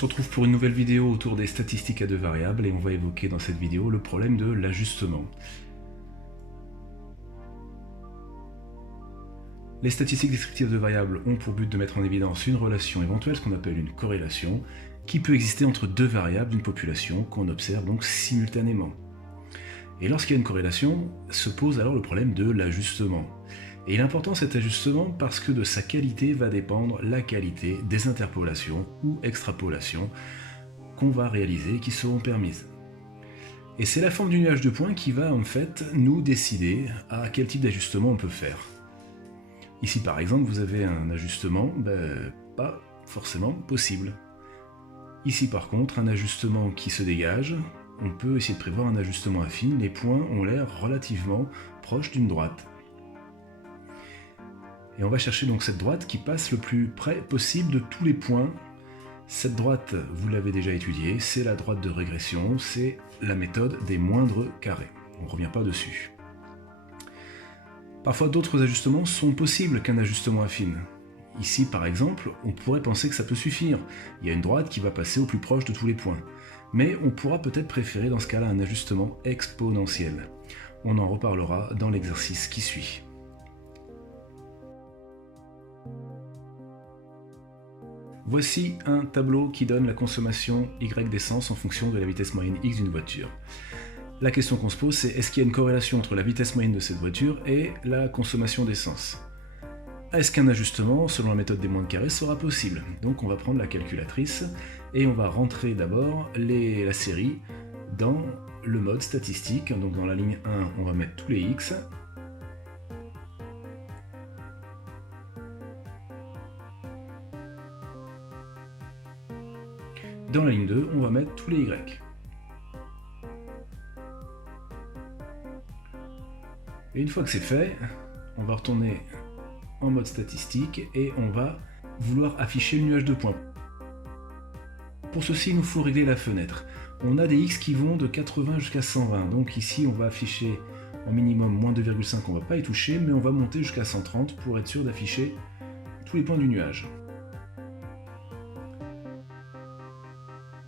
se retrouve pour une nouvelle vidéo autour des statistiques à deux variables et on va évoquer dans cette vidéo le problème de l'ajustement. Les statistiques descriptives à deux variables ont pour but de mettre en évidence une relation éventuelle, ce qu'on appelle une corrélation, qui peut exister entre deux variables d'une population qu'on observe donc simultanément. Et lorsqu'il y a une corrélation, se pose alors le problème de l'ajustement. Et il est important cet ajustement parce que de sa qualité va dépendre la qualité des interpolations ou extrapolations qu'on va réaliser et qui seront permises. Et c'est la forme du nuage de points qui va en fait nous décider à quel type d'ajustement on peut faire. Ici par exemple vous avez un ajustement pas forcément possible. Ici par contre un ajustement qui se dégage, on peut essayer de prévoir un ajustement affine, les points ont l'air relativement proches d'une droite. Et on va chercher donc cette droite qui passe le plus près possible de tous les points. Cette droite, vous l'avez déjà étudiée, c'est la droite de régression, c'est la méthode des moindres carrés. On ne revient pas dessus. Parfois d'autres ajustements sont possibles qu'un ajustement affine. Ici par exemple, on pourrait penser que ça peut suffire. Il y a une droite qui va passer au plus proche de tous les points. Mais on pourra peut-être préférer dans ce cas-là un ajustement exponentiel. On en reparlera dans l'exercice qui suit. Voici un tableau qui donne la consommation Y d'essence en fonction de la vitesse moyenne X d'une voiture. La question qu'on se pose, c'est est-ce qu'il y a une corrélation entre la vitesse moyenne de cette voiture et la consommation d'essence? Est-ce qu'un ajustement, selon la méthode des moindres carrés, sera possible? Donc on va prendre la calculatrice et on va rentrer d'abord la série dans le mode statistique. Donc dans la ligne 1, on va mettre tous les X. Dans la ligne 2, on va mettre tous les Y. Et une fois que c'est fait, on va retourner en mode statistique et on va vouloir afficher le nuage de points. Pour ceci, il nous faut régler la fenêtre. On a des X qui vont de 80 jusqu'à 120, donc ici on va afficher en minimum moins 2,5, on ne va pas y toucher, mais on va monter jusqu'à 130 pour être sûr d'afficher tous les points du nuage.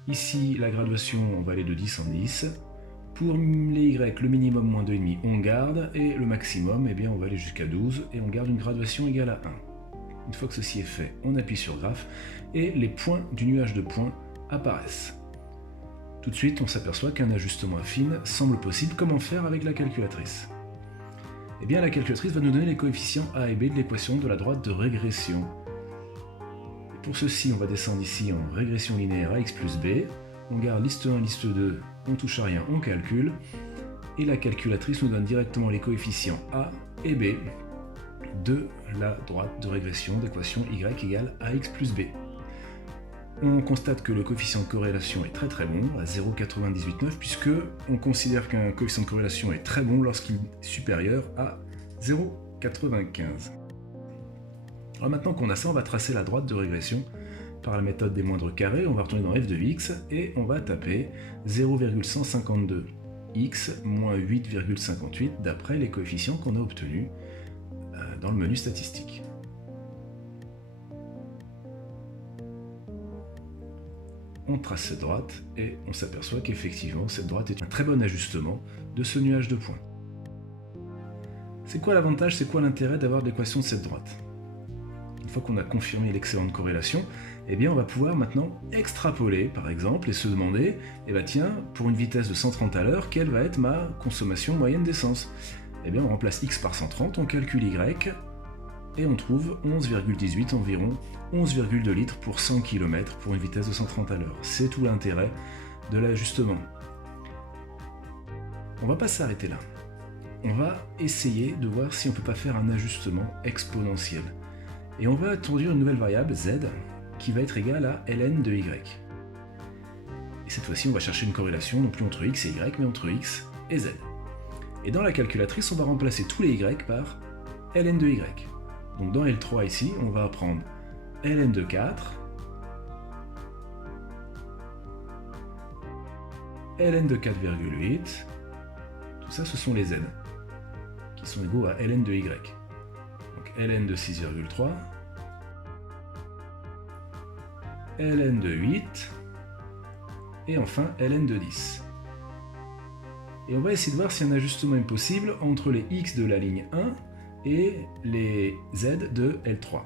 Ici, la graduation, on va aller de 10 en 10. Pour les Y, le minimum moins 2,5, on garde, et le maximum, eh bien, on va aller jusqu'à 12, et on garde une graduation égale à 1. Une fois que ceci est fait, on appuie sur Graphe, et les points du nuage de points apparaissent. Tout de suite, on s'aperçoit qu'un ajustement affine semble possible. Comment faire avec la calculatrice? Eh bien, la calculatrice va nous donner les coefficients A et B de l'équation de la droite de régression. Pour ceci, on va descendre ici en régression linéaire à x plus b, on garde liste 1, liste 2, on touche à rien, on calcule, et la calculatrice nous donne directement les coefficients a et b de la droite de régression d'équation y égale ax plus b. On constate que le coefficient de corrélation est très bon, à 0,989, puisque on considère qu'un coefficient de corrélation est très bon lorsqu'il est supérieur à 0,95. Alors maintenant qu'on a ça, on va tracer la droite de régression par la méthode des moindres carrés. On va retourner dans f de x et on va taper 0,152x moins 8,58 d'après les coefficients qu'on a obtenus dans le menu statistique. On trace cette droite et on s'aperçoit qu'effectivement cette droite est un très bon ajustement de ce nuage de points. C'est quoi l'avantage, c'est quoi l'intérêt d'avoir l'équation de cette droite? Une fois qu'on a confirmé l'excellente corrélation, eh bien on va pouvoir maintenant extrapoler par exemple et se demander, eh bien tiens, pour une vitesse de 130 à l'heure, quelle va être ma consommation moyenne d'essence? Eh bien on remplace x par 130, on calcule y, et on trouve 11,18 environ 11,2 litres pour 100 km pour une vitesse de 130 à l'heure. C'est tout l'intérêt de l'ajustement. On va pas s'arrêter là. On va essayer de voir si on peut pas faire un ajustement exponentiel. Et on va introduire une nouvelle variable, z, qui va être égale à ln de y. Et cette fois-ci, on va chercher une corrélation, non plus entre x et y, mais entre x et z. Et dans la calculatrice, on va remplacer tous les y par ln de y. Donc dans L3 ici, on va prendre ln de 4, ln de 4,8, tout ça ce sont les z, qui sont égaux à ln de y. Donc ln de 6,3, ln de 8, et enfin ln de 10. Et on va essayer de voir si un ajustement est possible entre les x de la ligne 1 et les z de L3.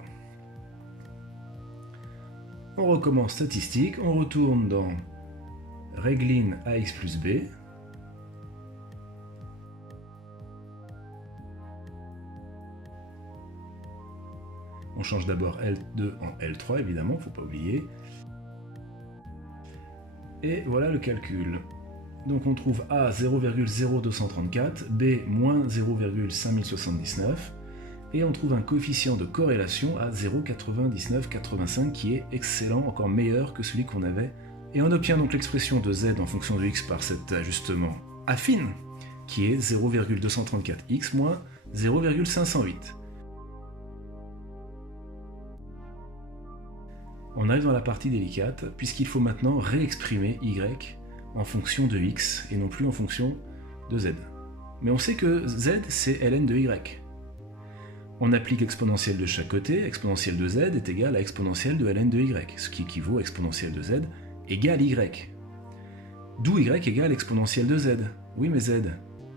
On recommence statistique, on retourne dans Régline AX plus B. On change d'abord L2 en L3, évidemment, il ne faut pas oublier. Et voilà le calcul. Donc on trouve A 0,0234, B moins 0,5079, et on trouve un coefficient de corrélation à 0,9985 qui est excellent, encore meilleur que celui qu'on avait. Et on obtient donc l'expression de Z en fonction de X par cet ajustement affine, qui est 0,234X moins 0,508. On arrive dans la partie délicate, puisqu'il faut maintenant réexprimer Y en fonction de X, et non plus en fonction de Z. Mais on sait que Z, c'est ln de Y. On applique exponentielle de chaque côté, exponentielle de Z est égale à exponentielle de ln de Y, ce qui équivaut à exponentielle de Z égale Y. D'où Y égale exponentielle de Z. Oui, mais Z,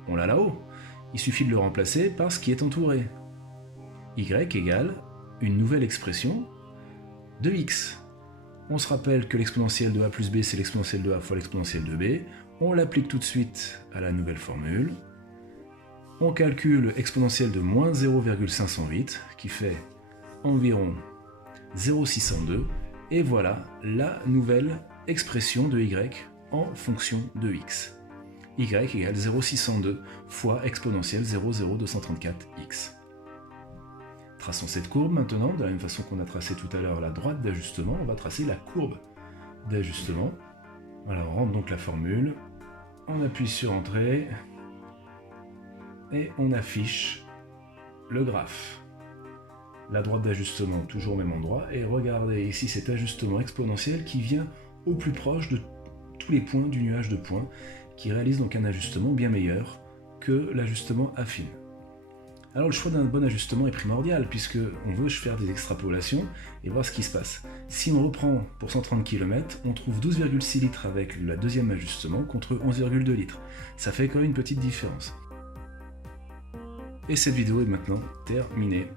on l'a là-haut. Il suffit de le remplacer par ce qui est entouré. Y égale une nouvelle expression de X. On se rappelle que l'exponentielle de A plus B, c'est l'exponentielle de A fois l'exponentielle de B. On l'applique tout de suite à la nouvelle formule. On calcule exponentielle de moins 0,508, qui fait environ 0,602. Et voilà la nouvelle expression de Y en fonction de X. Y égale 0,602 fois exponentielle 0,0234X. Traçons cette courbe maintenant, de la même façon qu'on a tracé tout à l'heure la droite d'ajustement, on va tracer la courbe d'ajustement. Voilà, on rentre donc la formule, on appuie sur Entrée, et on affiche le graphe. La droite d'ajustement toujours au même endroit, et regardez ici cet ajustement exponentiel qui vient au plus proche de tous les points du nuage de points, qui réalise donc un ajustement bien meilleur que l'ajustement affine. Alors le choix d'un bon ajustement est primordial, puisque on veut faire des extrapolations et voir ce qui se passe. Si on reprend pour 130 km, on trouve 12,6 litres avec le deuxième ajustement contre 11,2 litres. Ça fait quand même une petite différence. Et cette vidéo est maintenant terminée.